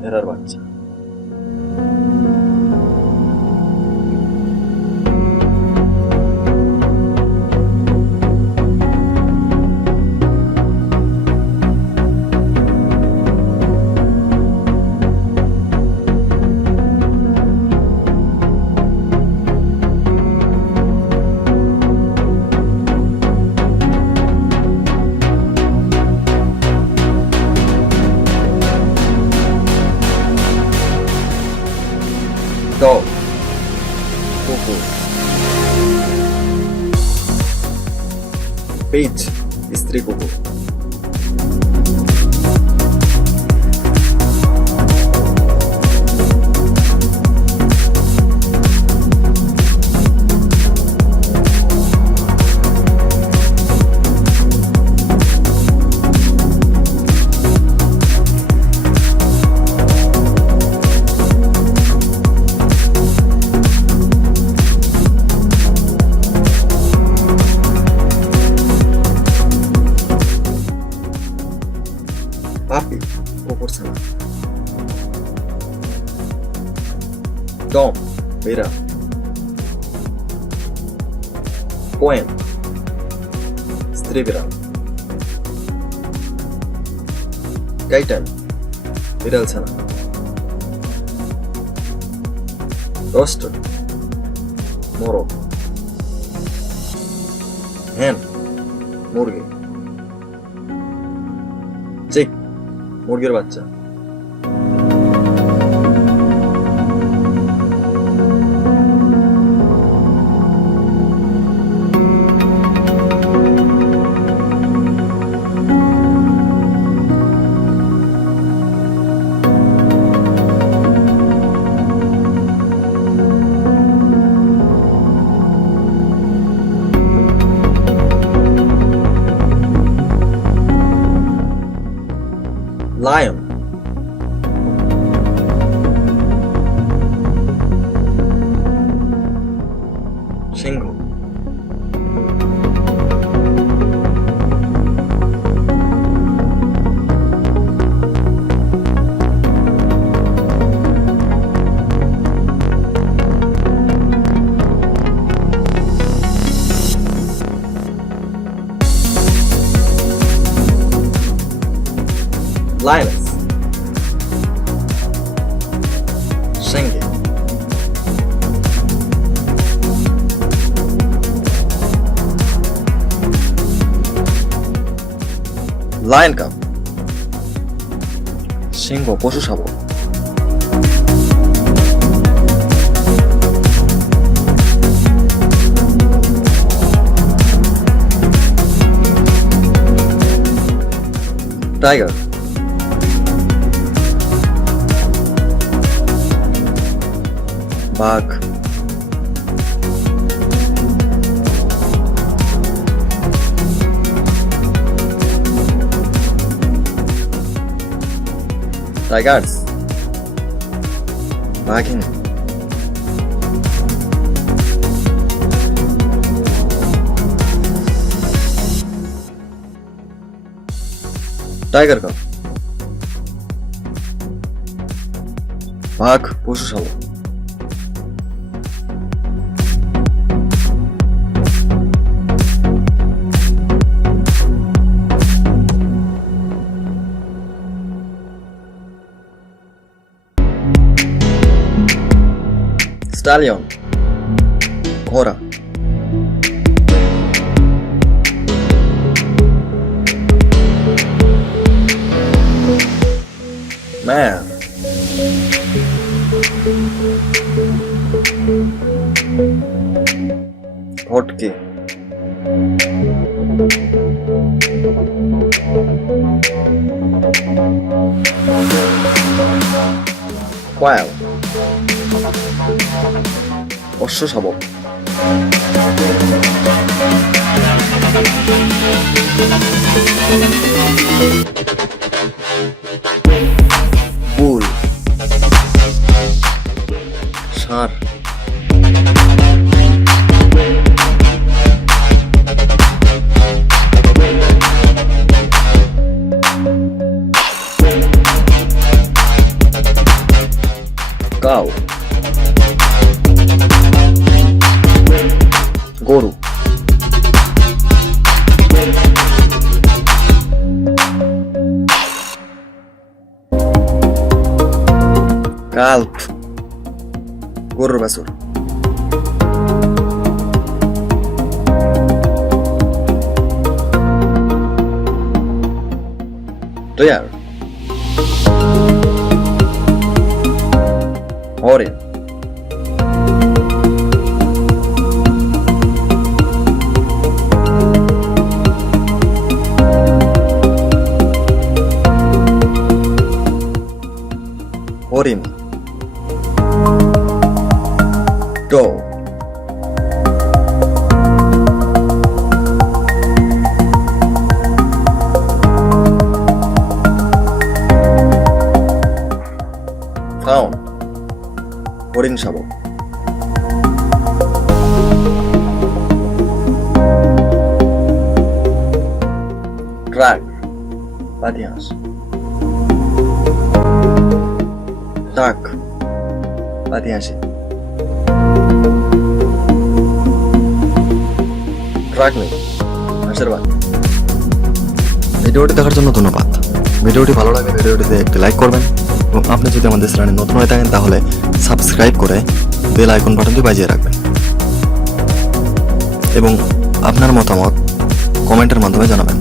ভেড়ার বাচ্চা। Dog, কুকুর। Pig, স্ত্রী কুকুর। পাপি, কুকুর ছানা। ডম, বিড়াল। কোয়েন, স্ত্রী বিড়াল। কাইটান, বিড়াল ছানা। রোস্টার, মোরগ। হ্যান, মুরগি। চিক, মুরগির বাচ্চা। লায়ন, সিংহ। Lioness, Senge, Lion cub, সিংহ পশু শাবক। টাইগার, বাঘ। টাইগার্স, বাঘিনী। টাইগার কাপ, বাঘ পশু শাবক। স্টালিয়ন, ঘোড়া। ম্যার, ঘটকি। কোয়াল, অশ্ব শাবক। বুল, ষাঁড়। কাউ, গরু। কাল্প, গরুর বাছুর। ক্লিয়ার? হরিণ, হরিণ। ডো, ফাউন, হরিণ শাবক। ট্রাক, পাতি হাঁস। ডাক, পাতি হাসি। ট্রাক নেই, হাঁসের বাদ। ভিডিওটি দেখার জন্য ধন্যবাদ। ভিডিওটি ভালো লাগলে ভিডিওটিতে একটি লাইক করবেন এবং আপনি যদি আমাদের চ্যানেলে নতুন হয়ে থাকেন তাহলে সাবস্ক্রাইব করে বেল আইকন বাটনটি বাজিয়ে রাখবেন এবং আপনার মতামত কমেন্টের মাধ্যমে জানাবেন।